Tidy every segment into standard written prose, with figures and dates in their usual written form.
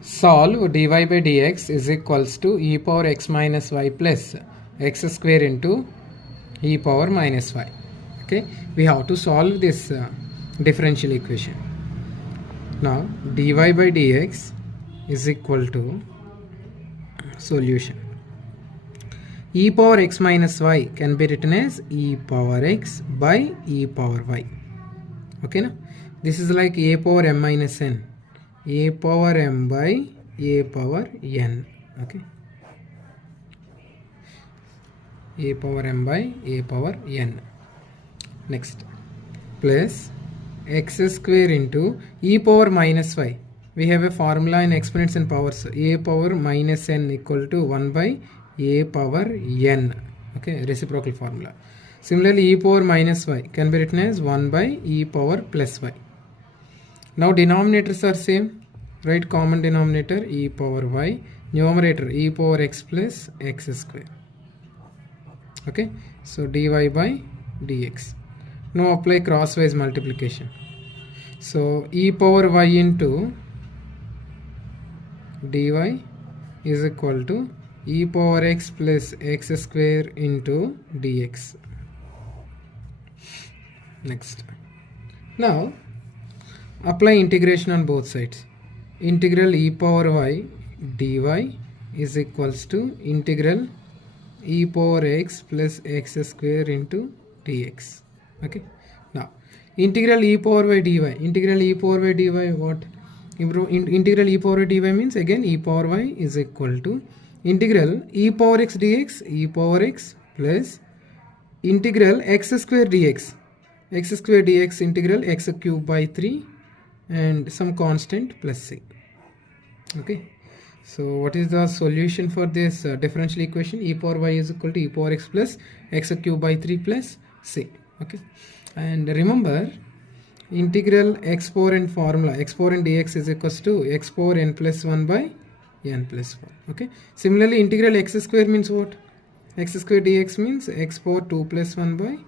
Solve dy by dx is equals to e power x minus y plus x square into e power minus y. Okay, we have to solve this differential equation. Now dy by dx is equal to solution. E power x minus y can be written as e power x by e power y. Okay, now this is like a power m minus n, a power m by a power n. Okay, a power m by a power n. Next, plus x square into e power minus y. We have a formula in exponents and powers. A power minus n equal to 1 by a power n. Okay, reciprocal formula. Similarly, e power minus y can be written as 1 by e power plus y. Now denominators are same. Write common denominator e power y. Numerator e power x plus x square. Okay, so dy by dx. Now apply crosswise multiplication. So e power y into dy is equal to e power x plus x square into dx. Next, now apply integration on both sides. Integral e power y dy is equals to integral e power x plus x square into dx. Okay, now integral e power y dy. Integral e power y dy what? Integral e power y dy means again e power y is equal to integral e power x dx, e power x plus integral x square dx. X square dx integral x cube by 3 and some constant plus c. Okay, so what is the solution for this differential equation? E power y is equal to e power x plus x cube by 3 plus c. Okay, and remember integral x power n formula, x power n dx is equals to x power n plus 1 by n plus 1. Okay, similarly integral x square means what? X square dx means x power 2 plus 1 by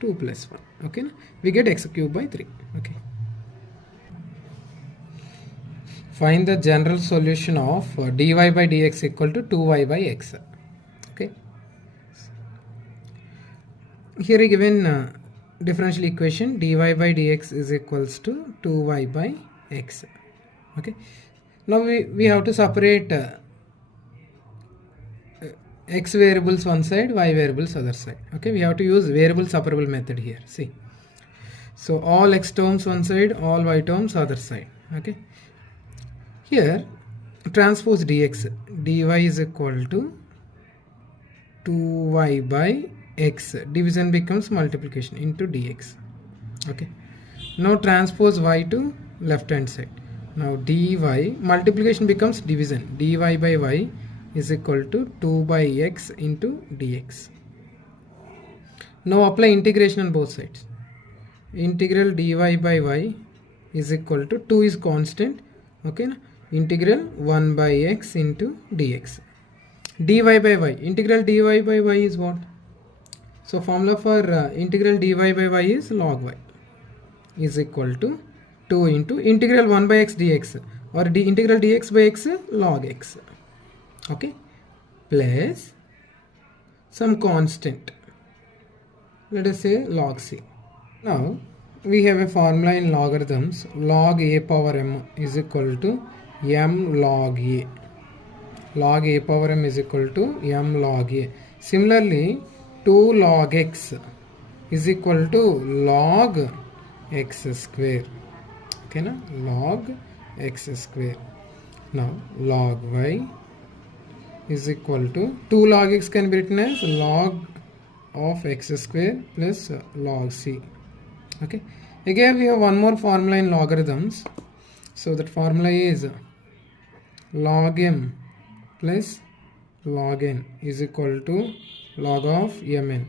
2 plus 1. Okay, we get x cube by 3. Okay, find the general solution of dy by dx equal to 2y by x. Okay, here given differential equation dy by dx is equals to 2y by x. Okay, now we have to separate x variables one side, y variables other side. Okay, we have to use variable separable method here. See, so all x terms one side, all y terms other side. Okay, here transpose dx, dy is equal to 2y by x, division becomes multiplication into dx. Okay, now transpose y to left hand side. Now dy, multiplication becomes division, dy by y is equal to 2 by x into dx. Now apply integration on both sides. Integral dy by y is equal to 2 is constant. Okay, integral 1 by x into dx. Dy by y, integral dy by y is what? So formula for integral dy by y is log y is equal to 2 into integral 1 by x dx, or integral dx by x log x. Okay, plus some constant, let us say log c. Now we have a formula in logarithms, log a power m is equal to m log a. Log a power m is equal to m log a. Similarly 2 log x is equal to log x square. Okay, na? Log x square. Now log y is equal to 2 log x can be written as log of x square plus log c. Okay, again we have one more formula in logarithms. So that formula is log m plus log n is equal to log of mn.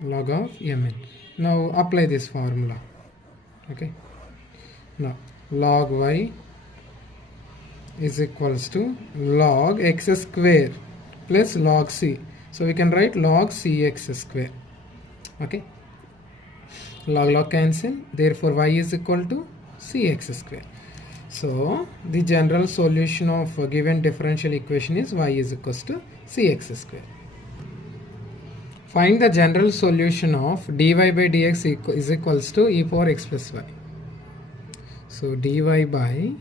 Log of mn. Now apply this formula. Okay, now log y is equals to log x square plus log c. So we can write log cx square. Okay, log cancel, therefore y is equal to cx square. So the general solution of a given differential equation is y is equals to cx square. Find the general solution of dy by dx is equals to e power x plus y. So dy by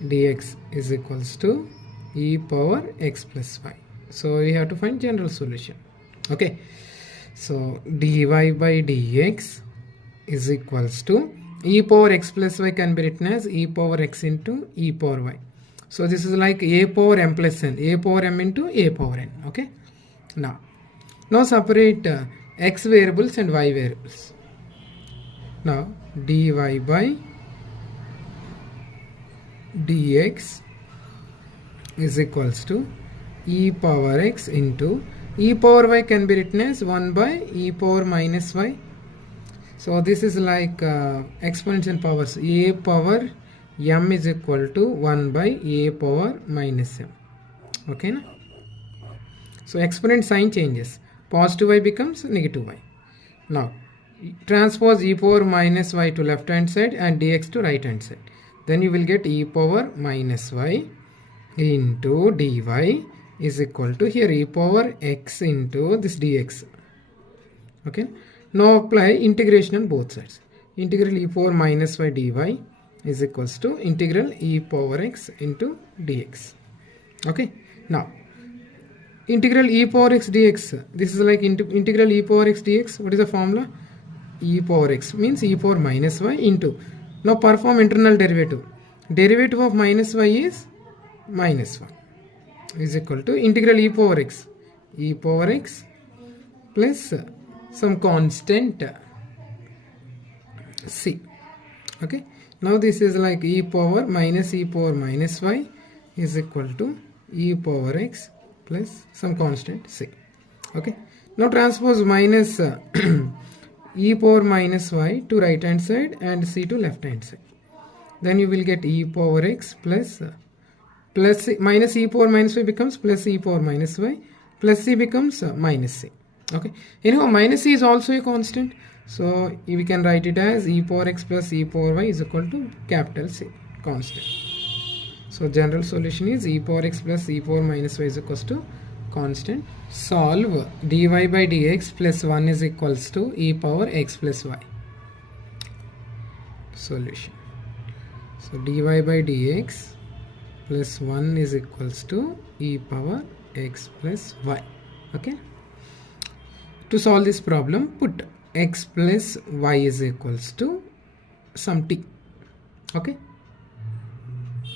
dx is equals to e power x plus y. So we have to find general solution. Okay. So dy by dx is equals to e power x plus y can be written as e power x into e power y. So this is like a power m plus n, a power m into a power n. Okay. Now separate x variables and y variables. Now dy by dx is equals to e power x into e power y can be written as 1 by e power minus y. So this is like exponential powers. A power m is equal to 1 by a power minus m. Okay na? So exponent sign changes. Positive y becomes negative y. Now transpose e power minus y to left hand side and dx to right hand side. Then you will get e power minus y into dy is equal to here e power x into this dx. Okay. Now apply integration on both sides. Integral e power minus y dy is equals to integral e power x into dx. Okay. Now integral e power x dx. This is like integral e power x dx. What is the formula? E power x means e power minus y into. Now perform internal derivative. Derivative of minus y is minus 1 is equal to integral e power x. E power x plus some constant c. Okay. Now this is like e power minus y is equal to e power x plus some constant c. Okay. Now transpose minus e power minus y to right hand side and c to left hand side. Then you will get e power x plus minus e power minus y becomes plus e power minus y plus c becomes minus c. Okay. Anyhow, minus c is also a constant. So we can write it as e power x plus e power y is equal to capital C, constant. So general solution is e power x plus e power minus y is equals to constant. Solve dy by dx plus 1 is equals to e power x plus y. Solution. So dy by dx plus 1 is equals to e power x plus y. Okay. To solve this problem, put x plus y is equals to some t. Okay.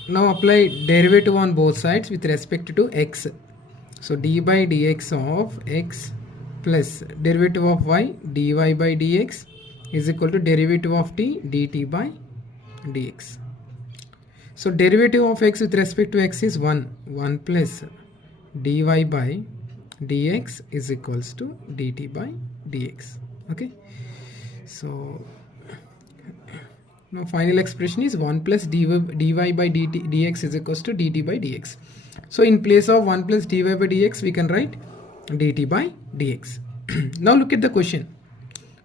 Now apply derivative on both sides with respect to x. So d by dx of x plus derivative of y dy by dx is equal to derivative of t dt by dx. So derivative of x with respect to x is 1 plus dy by dx is equals to dt by dx. Okay. So now final expression is 1 plus dy by dx is equals to dt by dx. So in place of 1 plus dy by dx we can write dt by dx. Now look at the question.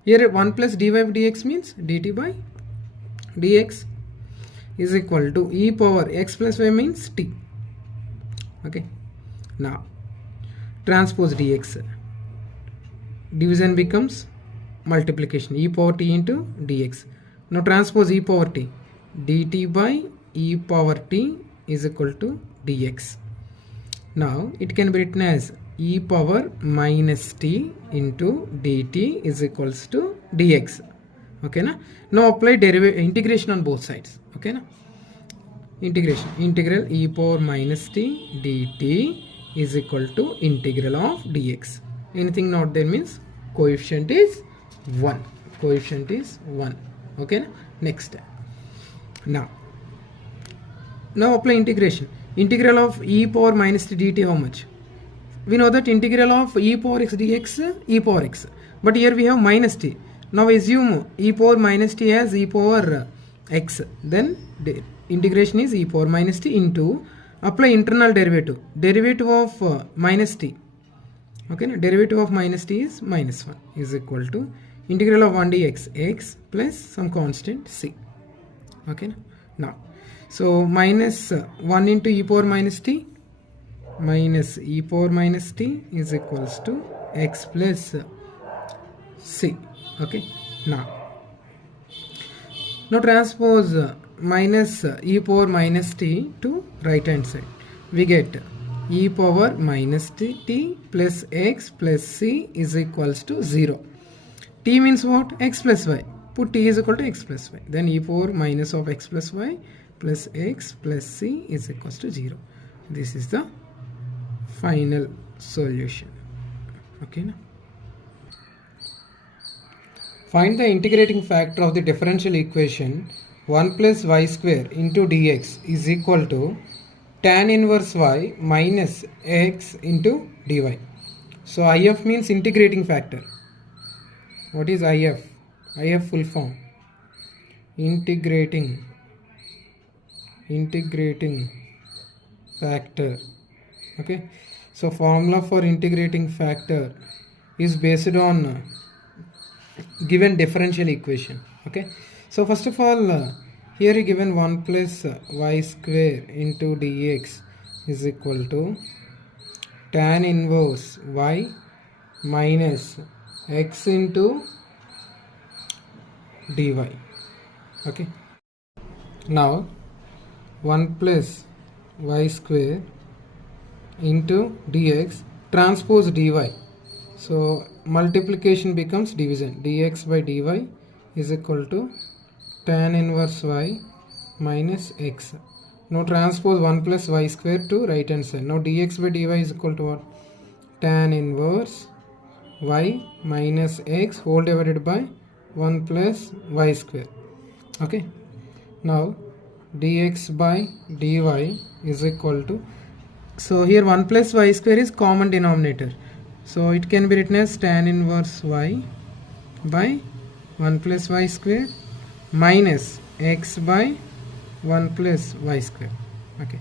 Here 1 plus dy by dx means dt by dx is equal to e power x plus y means t. Okay. Now transpose dx. Division becomes multiplication, e power t into dx. Now transpose e power t. dt by e power t is equal to dx. Now it can be written as e power minus t into dt is equals to dx. Okay na? Now apply integration on both sides. Okay na? Integration. Integral e power minus t dt is equal to integral of dx. Anything not there means coefficient is 1. Coefficient is 1. Okay na? Next. Now apply integration. Integral of e power minus t dt how much? We know that integral of e power x dx e power x. But here we have minus t. Now assume e power minus t as e power x. Then the integration is e power minus t into apply internal derivative. Derivative of minus t. Okay, derivative of minus t is minus 1 is equal to integral of 1 dx x plus some constant c. Okay. Now So minus 1 into e power minus t minus e power minus t is equals to x plus c. Okay, now transpose minus e power minus t to right hand side. We get e power minus t plus x plus c is equals to 0. T means what? X plus y. Put t is equal to x plus y. Then e power minus of x plus y plus x plus c is equals to 0. This is the final solution. Okay, now find the integrating factor of the differential equation 1 plus y square into dx is equal to tan inverse y minus x into dy. So if means integrating factor. What is if? If full form integrating factor. Okay, so formula for integrating factor is based on given differential equation. Okay, so first of all here given 1 plus y square into dx is equal to tan inverse y minus x into dy. Okay, now 1 plus y square into dx transpose dy. So multiplication becomes division. Dx by dy is equal to tan inverse y minus x. Now transpose 1 plus y square to right hand side. Now dx by dy is equal to what? Tan inverse y minus x whole divided by 1 plus y square. Okay, now dx by dy is equal to, so here 1 plus y square is common denominator, so it can be written as tan inverse y by 1 plus y square minus x by 1 plus y square. Okay,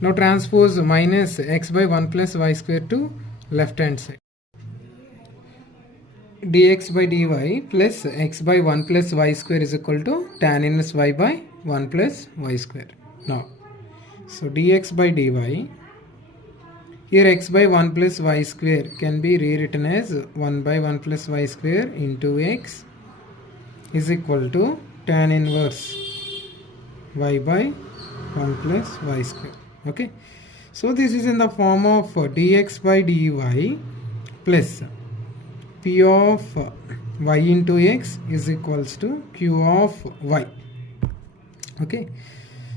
now transpose minus x by 1 plus y square to left hand side. Dx by dy plus x by 1 plus y square is equal to tan inverse y by 1 plus y square. Now, so dx by dy, here x by 1 plus y square can be rewritten as 1 by 1 plus y square into x is equal to tan inverse y by 1 plus y square. Okay, so this is in the form of dx by dy plus p of y into x is equals to q of y. Okay,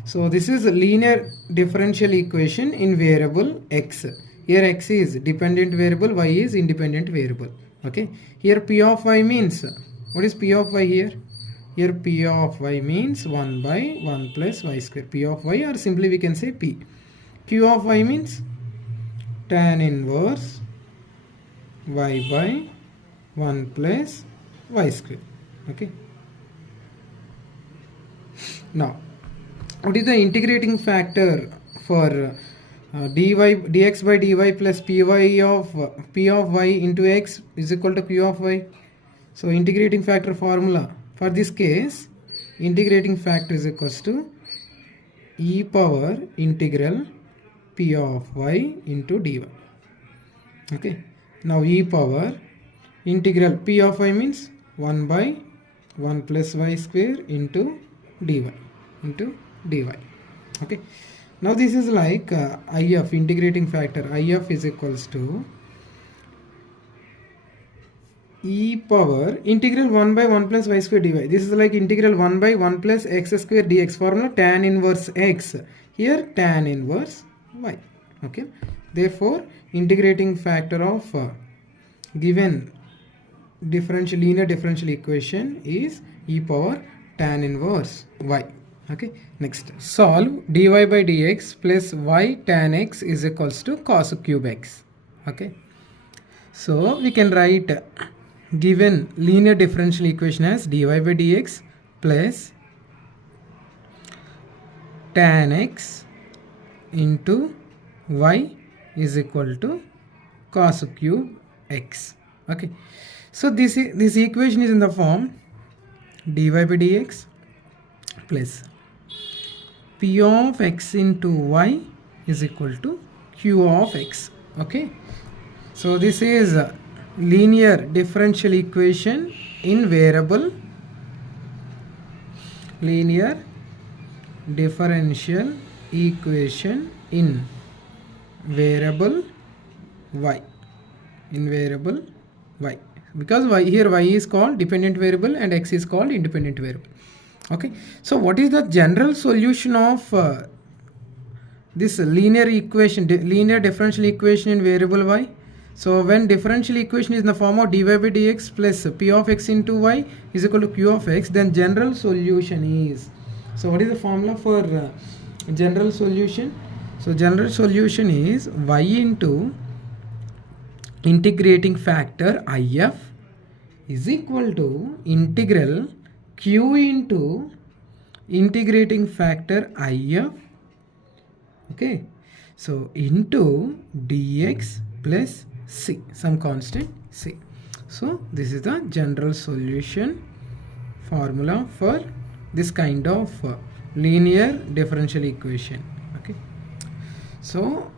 so this is a linear differential equation in variable x. Here x is dependent variable, y is independent variable. Okay, here p of y means, what is p of y here? Here p of y means 1 by 1 plus y square. P of y, or simply we can say p. Q of y means tan inverse y by 1 plus y square. Okay, now what is the integrating factor for dx by dy plus p of y into x is equal to q of y? So integrating factor formula for this case, integrating factor is equals to e power integral p of y into dy. Okay, now e power integral p of y means 1 by 1 plus y square into dy. Okay, now this is like if integrating factor. If is equals to e power integral 1 by 1 plus y square dy. This is like integral 1 by 1 plus x square dx. Formula tan inverse x. Here tan inverse y. Okay, therefore integrating factor of given linear differential equation is e power tan inverse y. Okay, next solve dy by dx plus y tan x is equals to cos cube x. Okay, so we can write given linear differential equation as dy by dx plus tan x into y is equal to cos cube x. Okay, so this equation is in the form dy by dx plus P of x into y is equal to Q of x. Okay, so this is a linear differential equation in variable, linear differential equation in variable y, in variable y, because y here, y is called dependent variable and x is called independent variable. Okay, so what is the general solution of this linear equation, linear differential equation in variable y? So when differential equation is in the form of dy by dx plus p of x into y is equal to q of x, then general solution is, so what is the formula for general solution? So general solution is y into integrating factor if is equal to integral q into integrating factor if, okay, so into dx plus c, some constant c. So this is the general solution formula for this kind of linear differential equation. Okay, so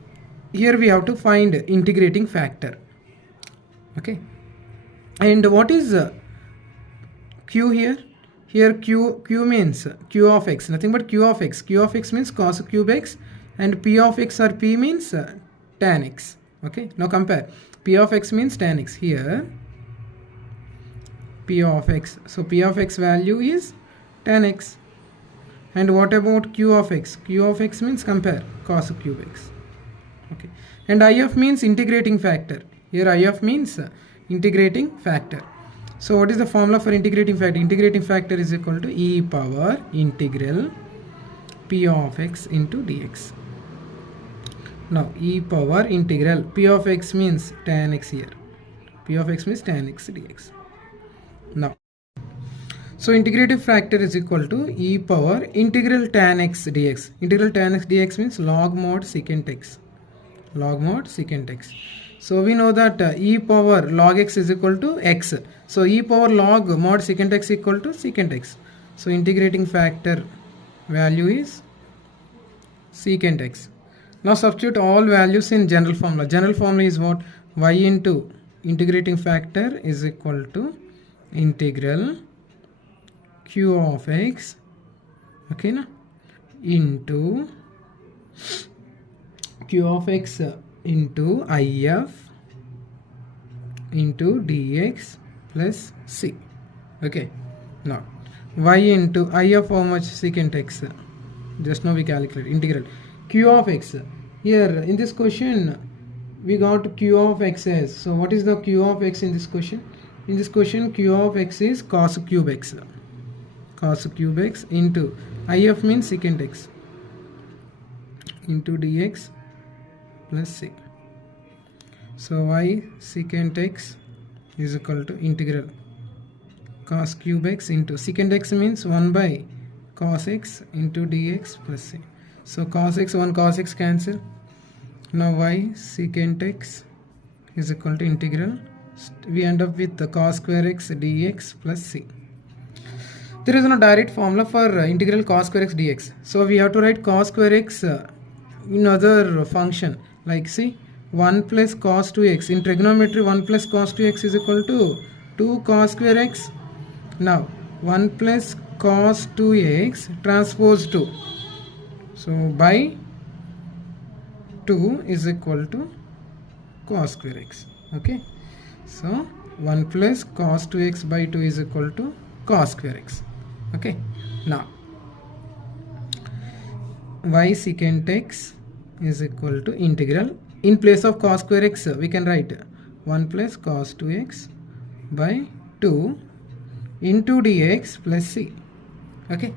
here we have to find integrating factor. Okay, and what is q here? Here q means q of x, nothing but q of x. Q of x means cos cube x, and p of x or p means tan x. Okay, now compare. P of x means tan x. Here p of x, so p of x value is tan x. And what about q of x? Q of x means compare cos cube x. Okay, and if means integrating factor. Here if means integrating factor. So what is the formula for integrating factor? Integrating factor is equal to e power integral p of x into dx. Now e power integral p of x means tan x here. P of x means tan x dx. Now, so integrative factor is equal to e power integral tan x dx. Integral tan x dx means log mod secant x. Log mod secant x. So we know that e power log x is equal to x. So e power log mod secant x equal to secant x. So integrating factor value is secant x. Now substitute all values in general formula. General formula is what? Y into integrating factor is equal to integral q of x, okay na, into q of x into if into dx plus c. Okay, now y into if, how much? Secant x. Just now we calculate integral q of x. Here in this question we got q of x as, so what is the q of x in this question? In this question q of x is cos cube x. Cos cube x into if means secant x into dx plus c. So y secant x is equal to integral cos cube x into secant x means 1 by cos x into dx plus c. So cos x, 1 cos x cancel. Now y secant x is equal to integral, we end up with the cos square x dx plus c. There is no direct formula for integral cos square x dx. So we have to write cos square x in other function, like see 1 plus cos 2x. In trigonometry 1 plus cos 2x is equal to 2 cos square x. Now 1 plus cos 2x transpose 2. So by 2 is equal to cos square x. Okay, so 1 plus cos 2x by 2 is equal to cos square x. Okay, now y secant x is equal to integral, in place of cos square x we can write 1 plus cos 2x by 2 into dx plus c. Okay,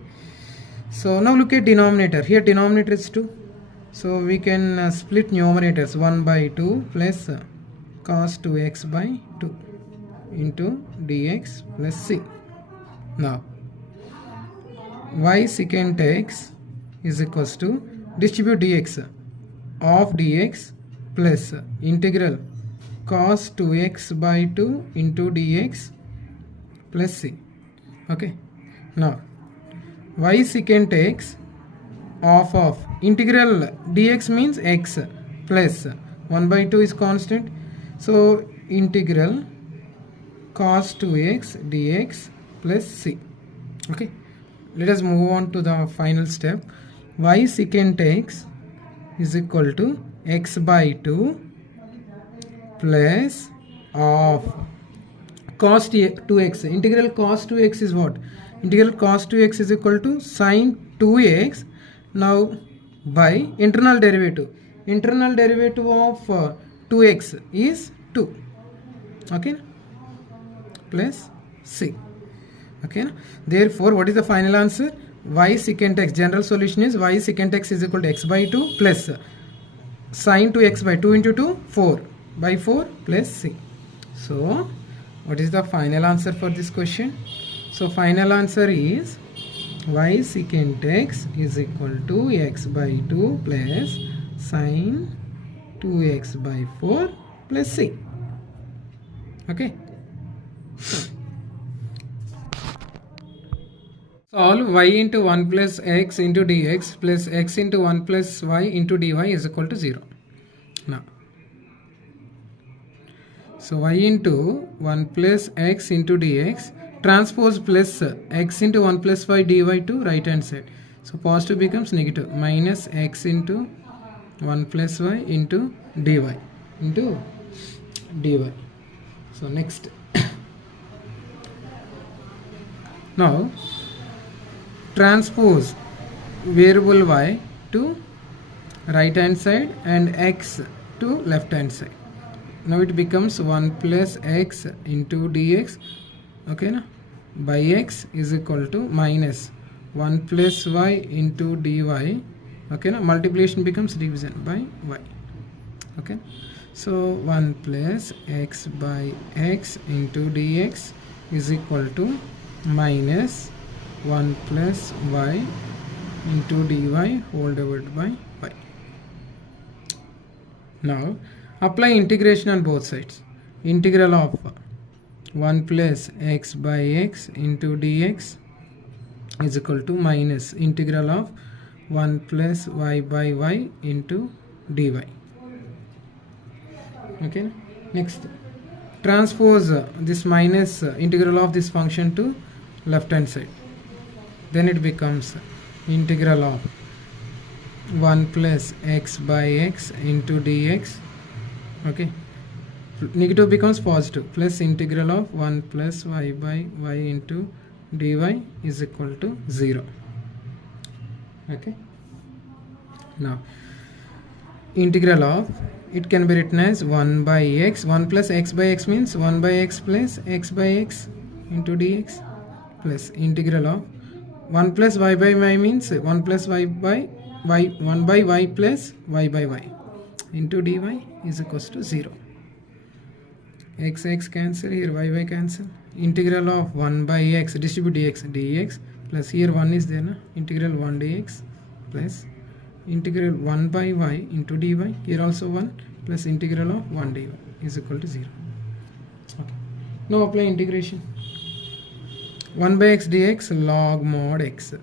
so now look at denominator. Here denominator is 2, so we can split numerators. 1 by 2 plus cos 2x by 2 into dx plus c. Now y secant x is equals to distribute dx of dx plus integral cos 2x by 2 into dx plus c. Okay, now y secant x of integral dx means x plus 1 by 2 is constant, so integral cos 2x dx plus c. Okay, let us move on to the final step. Y secant x is equal to x by 2 plus of cos 2x. Integral cos 2x is what? Integral cos 2x is equal to sin 2x. Now by internal derivative. Internal derivative of 2x is 2. Okay, plus c. Okay, therefore what is the final answer? Y secant x, general solution is y secant x is equal to x by 2 plus sin 2x by 2 into 2, 4 by 4 plus c. So what is the final answer for this question? So final answer is y secant x is equal to x by 2 plus sin 2x by 4 plus c. Okay. Solve y into 1 plus x into dx plus x into 1 plus y into dy is equal to 0. Now, so y into 1 plus x into dx, transpose plus x into 1 plus y dy to right hand side. So positive becomes negative, minus x into 1 plus y into dy into dy. So next. Now transpose variable y to right hand side and x to left hand side. Now it becomes 1 plus x into dx, okay na, by x is equal to minus 1 plus y into dy, okay na, multiplication becomes division by y. Okay, so 1 plus x by x into dx is equal to minus 1 plus y into dy whole divided by y. Now apply integration on both sides. Integral of 1 plus x by x into dx is equal to minus integral of 1 plus y by y into dy. Okay, next transpose this minus integral of this function to left hand side. Then it becomes integral of 1 plus x by x into dx. Okay, negative becomes positive, plus integral of 1 plus y by y into dy is equal to 0. Okay, now integral of, it can be written as 1 by x. 1 plus x by x means 1 by x plus x by x into dx, plus integral of 1 plus y by y means 1 plus y by y, 1 by y plus y by y into dy is equals to 0. X cancel, here y cancel. Integral of 1 by x, distribute dx plus here 1 is there na, integral 1 dx plus integral 1 by y into dy, here also 1 plus integral of 1 dy is equal to 0. Okay, now apply integration. 1 by x dx log mod x,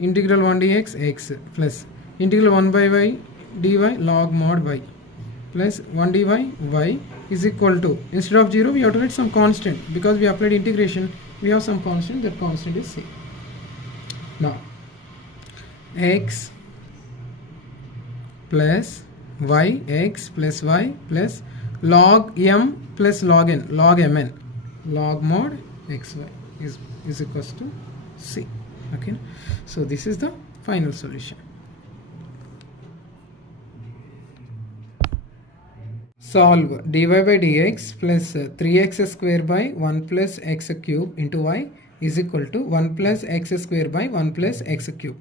integral 1 dx x plus integral 1 by y dy log mod y plus 1 dy y is equal to, instead of 0 we have to write some constant, because we applied integration we have some constant, that constant is c. Now x plus y, x plus y plus log m plus log n, log mn, log mod xy is equals to c. Okay, so this is the final solution. Solve dy by dx plus 3x square by 1 plus x cube into y is equal to 1 plus x square by 1 plus x cube.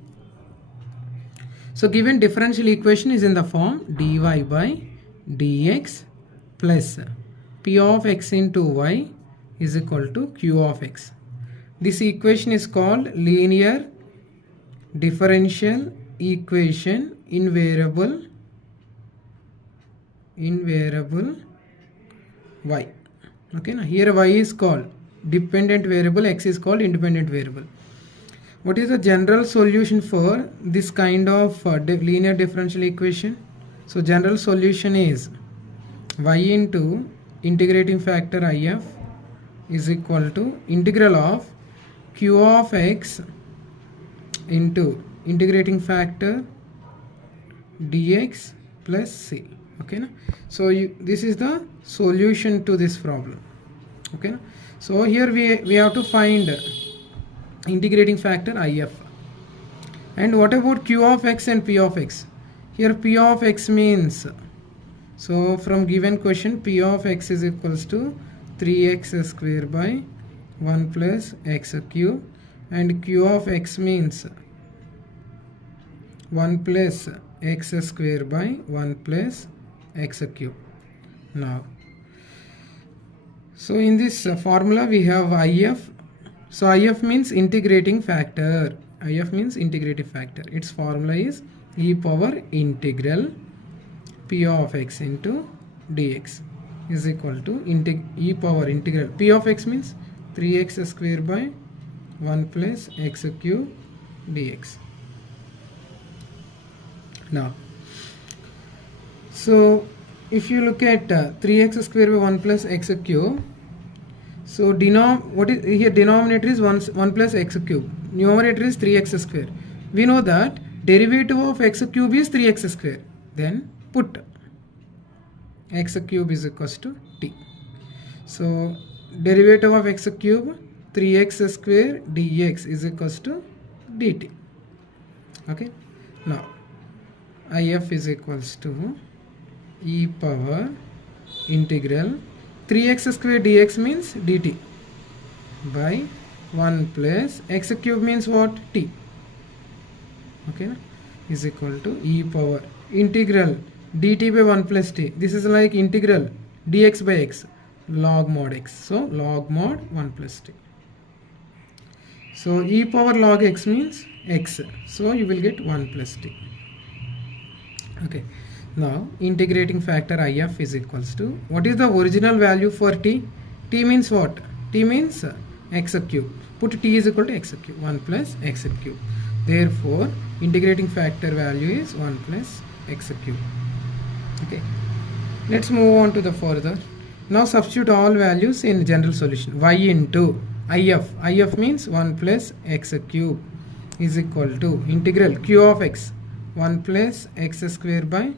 So given differential equation is in the form dy by dx plus p of x into y is equal to q of x. This equation is called linear differential equation in variable y. Okay, now here y is called dependent variable, x is called independent variable. What is the general solution for this kind of linear differential equation? So general solution is y into integrating factor if is equal to integral of q of x into integrating factor dx plus c. Okay na? So this is the solution to this problem. Okay na? So here we have to find integrating factor if. And what about q of x and p of x? Here p of x means, so from given question, p of x is equals to 3x square by 1 plus x cube, and q of x means 1 plus x square by 1 plus x cube. Now, so in this formula we have if. So if means integrating factor. If means integrating factor. Its formula is e power integral p of x into dx is equal to e power integral p of x means 3x square by 1 plus x cube dx. Now, so if you look at 3x square by 1 plus x cube, so what is here, denominator is 1 plus x cube, numerator is 3x square. We know that derivative of x cube is 3x square. Then put x cube is equals to t. So derivative of x cube 3x square dx is equals to dt. Okay. Now if is equals to e power integral 3x square dx means dt by 1 plus x cube means what? T. Okay, is equal to e power integral dt by 1 plus t. This is like integral dx by x, log mod x. So log mod 1 plus t. So e power log x means x. So you will get 1 plus t. Okay. Now integrating factor if is equals to, what is the original value for t? T means what? T means x cube. Put t is equal to x cube, 1 plus x cube. Therefore integrating factor value is 1 plus x cube. Okay. Let's move on to the further. Now substitute all values in general solution. Y into if. If means 1 plus x cube is equal to integral q of x 1 plus x square by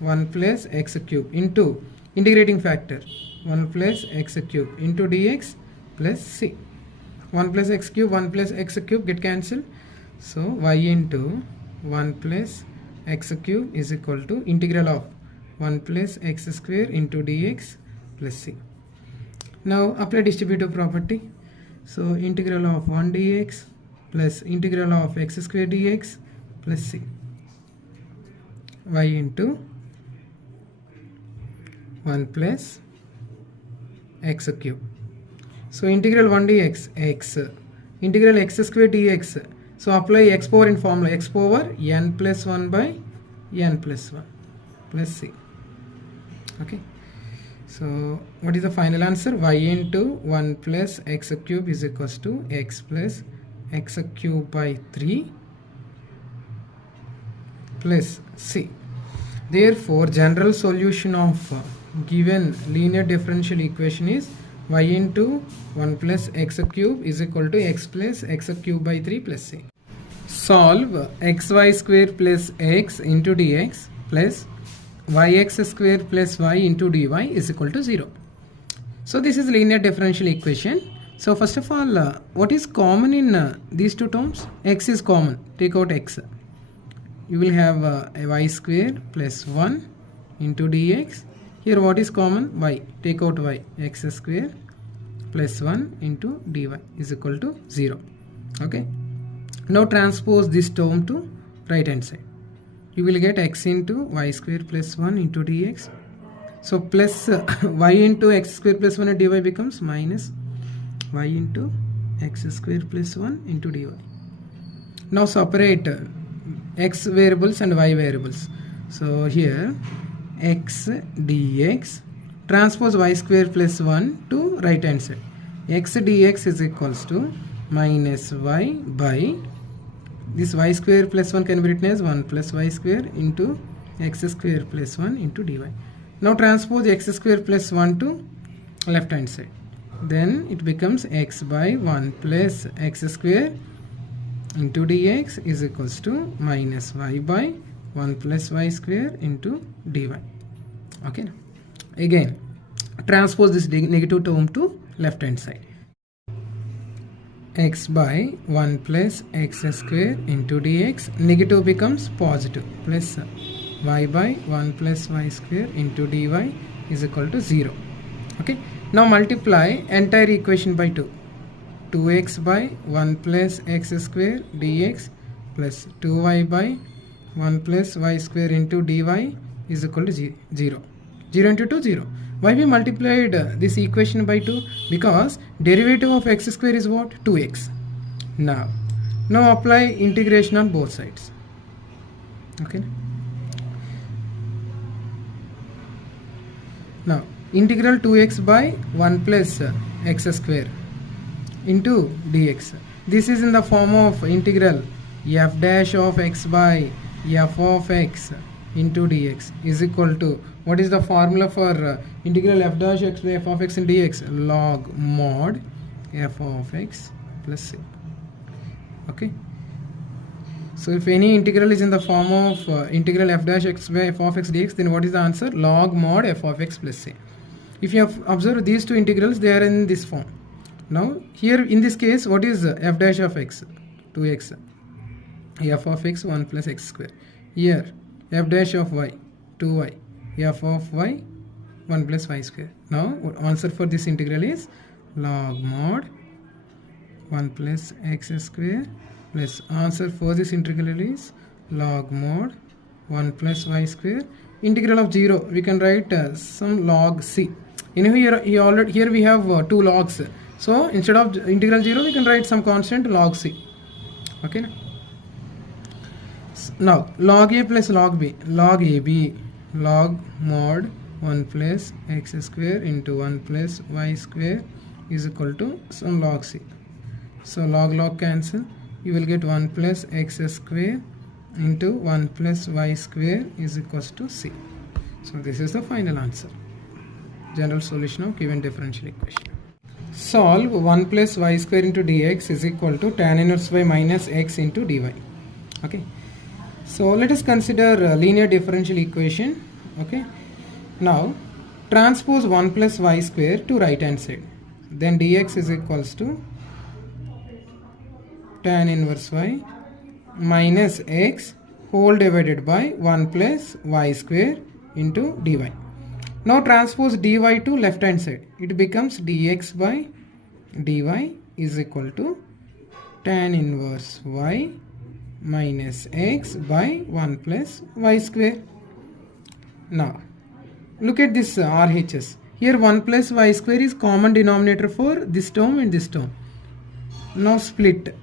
1 plus x cube into integrating factor 1 plus x cube into dx plus c. 1 plus x cube, 1 plus x cube get cancelled. So y into 1 plus x cube is equal to integral of 1 plus x square into dx plus c. Now apply distributive property. So integral of 1 dx plus integral of x square dx plus c. Y into 1 plus x cube. So integral 1 dx x, integral x square dx. So apply x power in formula, x power n plus 1 by n plus 1 plus c. Okay. So what is the final answer? Y into 1 plus x cube is equals to x plus x cube by 3 plus c. Therefore general solution of given linear differential equation is y into 1 plus x cube is equal to x plus x cube by 3 plus c. Solve xy square plus x into dx plus yx square plus y into dy is equal to 0. So this is linear differential equation. So first of all, what is common in these two terms? X is common. Take out x. You will have a y square plus 1 into dx. Here what is common? Y. Take out y. X square plus 1 into dy is equal to 0. Okay. Now transpose this term to right hand side. You will get x into y square plus 1 into dx. So plus y into x square plus 1 dy becomes minus y into x square plus 1 into dy. Now separate x variables and y variables. So here x dx transpose y square plus 1 to right hand side. X dx is equals to minus y by this y square plus 1 can be written as 1 plus y square into x square plus 1 into dy. Now transpose x square plus 1 to left hand side. Then it becomes x by 1 plus x square into dx is equals to minus y by 1 plus y square into dy. Okay. Again, transpose this negative term to left hand side. X by 1 plus x square into dx, negative becomes positive, plus y by 1 plus y square into dy is equal to 0. Okay. Now multiply entire equation by 2. 2x by 1 plus x square dx plus 2y by 1 plus y square into dy is equal to 0. 0 into 2, 0. Why we multiplied this equation by 2? Because derivative of x square is what? 2x. Now apply integration on both sides. Okay. Now integral 2x by 1 plus x square into dx. This is in the form of integral f dash of x by f of x into dx is equal to, what is the formula for integral f dash x by f of x into dx? Log mod f of x plus c. Okay. So if any integral is in the form of integral f dash x by f of x dx, then what is the answer? Log mod f of x plus c. If you have observed these two integrals, they are in this form. Now here in this case, what is f dash of x? 2x. F of x 1 plus x square. Here f dash of y 2y. F of y 1 plus y square. Now answer for this integral is log mod 1 plus x square plus answer for this integral is log mod 1 plus y square. Integral of 0 we can write some log c. Here we have two logs. So instead of integral 0 we can write some constant log c. Okay. Now log a plus log b. Log ab log mod 1 plus x square into 1 plus y square is equal to some log c. So log cancel. You will get 1 plus x square into 1 plus y square is equals to c. So this is the final answer. General solution of given differential equation. Solve 1 plus y square into dx is equal to tan inverse y minus x into dy. Okay. So let us consider a linear differential equation. Okay. Now transpose 1 plus y square to right hand side. Then dx is equals to tan inverse y minus x whole divided by 1 plus y square into dy. Now transpose dy to left hand side. It becomes dx by dy is equal to tan inverse y minus x by 1 plus y square. Now look at this RHS. Here 1 plus y square is common denominator for this term and this term. Now split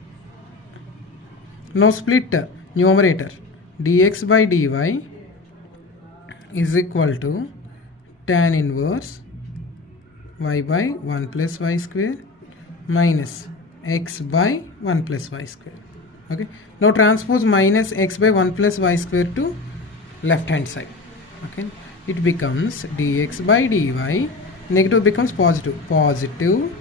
numerator. Dx by dy is equal to tan inverse y by 1 plus y square minus x by 1 plus y square. Okay. Now transpose minus x by 1 plus y square to left hand side. Okay. It becomes dx by dy. Negative becomes positive. Positive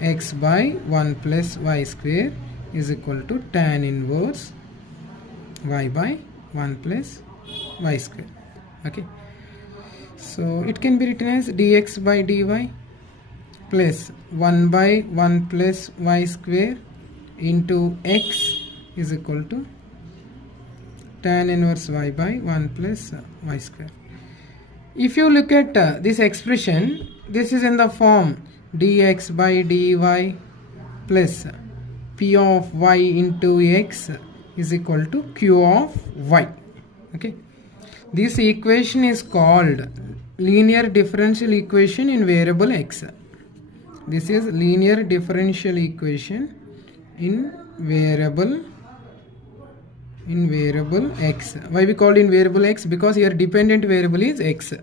x by 1 plus y square is equal to tan inverse y by 1 plus y square. Okay. So it can be written as dx by dy plus 1 by 1 plus y square into x is equal to tan inverse y by 1 plus y square. If you look at this expression, this is in the form dx by dy plus p of y into x is equal to q of y. Okay. This equation is called linear differential equation in variable x. This is linear differential equation in variable x. Why we call it in variable x? Because here dependent variable is x.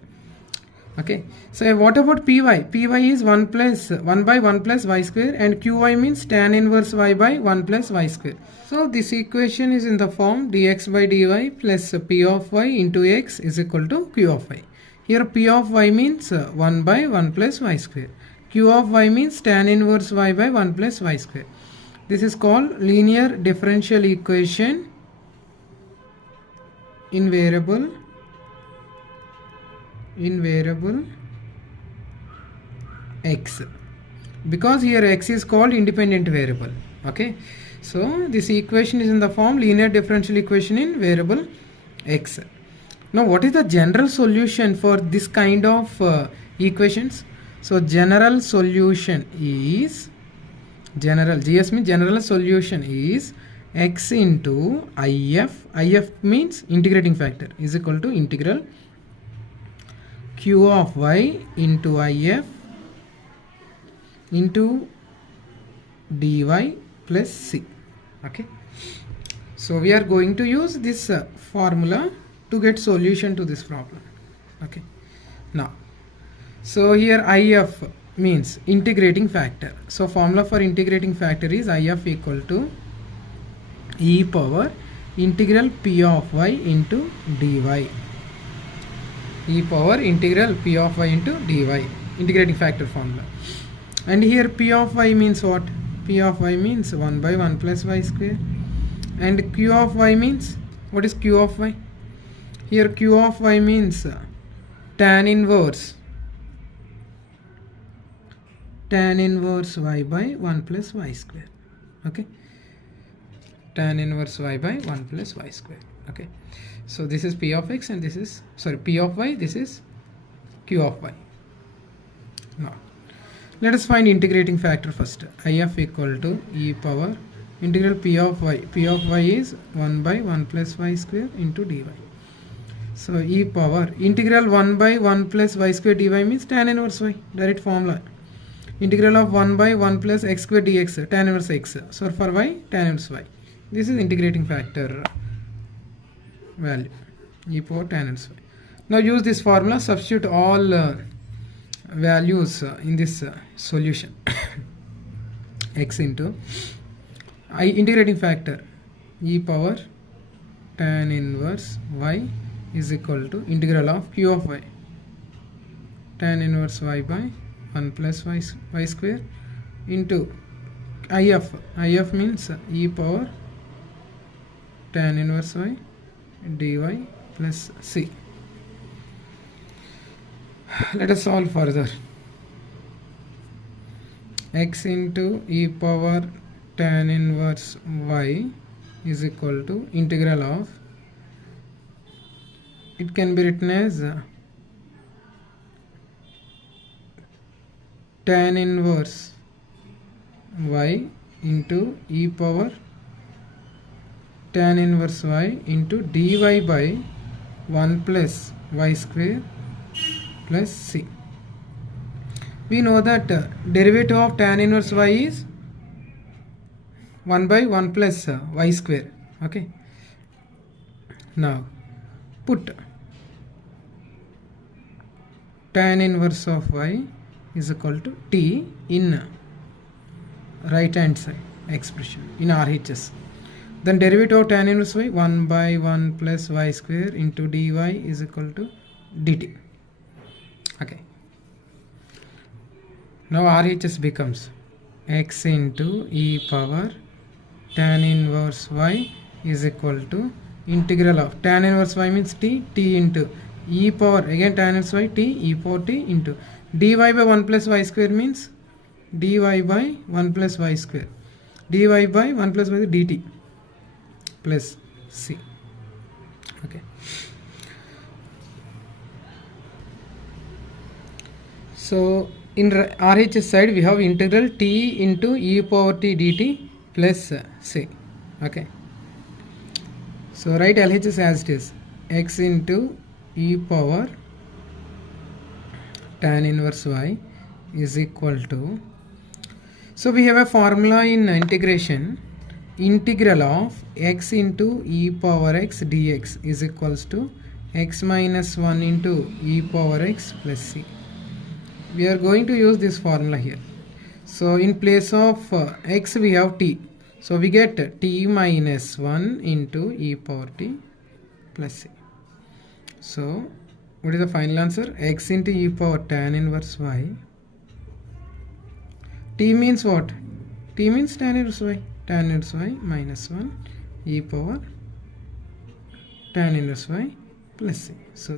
Okay, so what about py? Py is 1 by 1 plus y square, and qy means tan inverse y by 1 plus y square. So this equation is in the form dx by dy plus p of y into x is equal to q of y. Here p of y means 1 by 1 plus y square. Q of y means tan inverse y by 1 plus y square. This is called linear differential equation in variable x, because here x is called independent variable. Okay, so this equation is in the form linear differential equation in variable x. Now what is the general solution for this kind of equations? So general solution is, GS means general solution is x into if means integrating factor, is equal to integral q of y into if into dy plus c. Okay, so we are going to use this formula to get solution to this problem. Okay, now so here if means integrating factor. So formula for integrating factor is if equal to e power integral p of y into dy. E power integral p of y into dy, integrating factor formula. And here p of y means what? P of y means 1 by 1 plus y square. And q of y means, what is q of y? Here q of y means tan inverse y by 1 plus y square. Okay, tan inverse y by 1 plus y square. Okay, so this is p of x and this is, sorry, p of y, this is q of y. Now let us find integrating factor first. If equal to e power integral p of y. P of y is 1 by 1 plus y square into dy. So e power integral 1 by 1 plus y square dy means tan inverse y, direct formula. Integral of 1 by 1 plus x square dx, tan inverse x. So for y, tan inverse y. This is integrating factor value, e power tan inverse y. Now use this formula, substitute all values in this solution. X into integrating factor e power tan inverse y is equal to integral of q of y, tan inverse y by 1 plus y square into if means e power tan inverse y dy plus c. Let us solve further. X into e power tan inverse y is equal to integral of, it can be written as tan inverse y into e power tan inverse y into dy by 1 plus y square plus c. We know that derivative of tan inverse y is 1 by 1 plus y square. Okay, now put tan inverse of y is equal to t in right hand side expression in RHS. Then derivative of tan inverse y 1 by 1 plus y square into dy is equal to dt. Okay, now RHS becomes x into e power tan inverse y is equal to integral of tan inverse y means t into e power again tan inverse y t e power t into dy by 1 plus y square means dy by 1 plus y square, dy by 1 plus y dt plus c. Okay, so in RHS side we have integral t into e power t dt plus c. Okay, so write LHS as it is, x into e power tan inverse y is equal to, so we have a formula in integration, integral of x into e power x dx is equals to x minus 1 into e power x plus c. We are going to use this formula here. So in place of x we have t. So we get t minus 1 into e power t plus c. So what is the final answer? X into e power tan inverse y. T means what? T means tan inverse y. Tan inverse y minus 1 e power tan inverse y plus c. So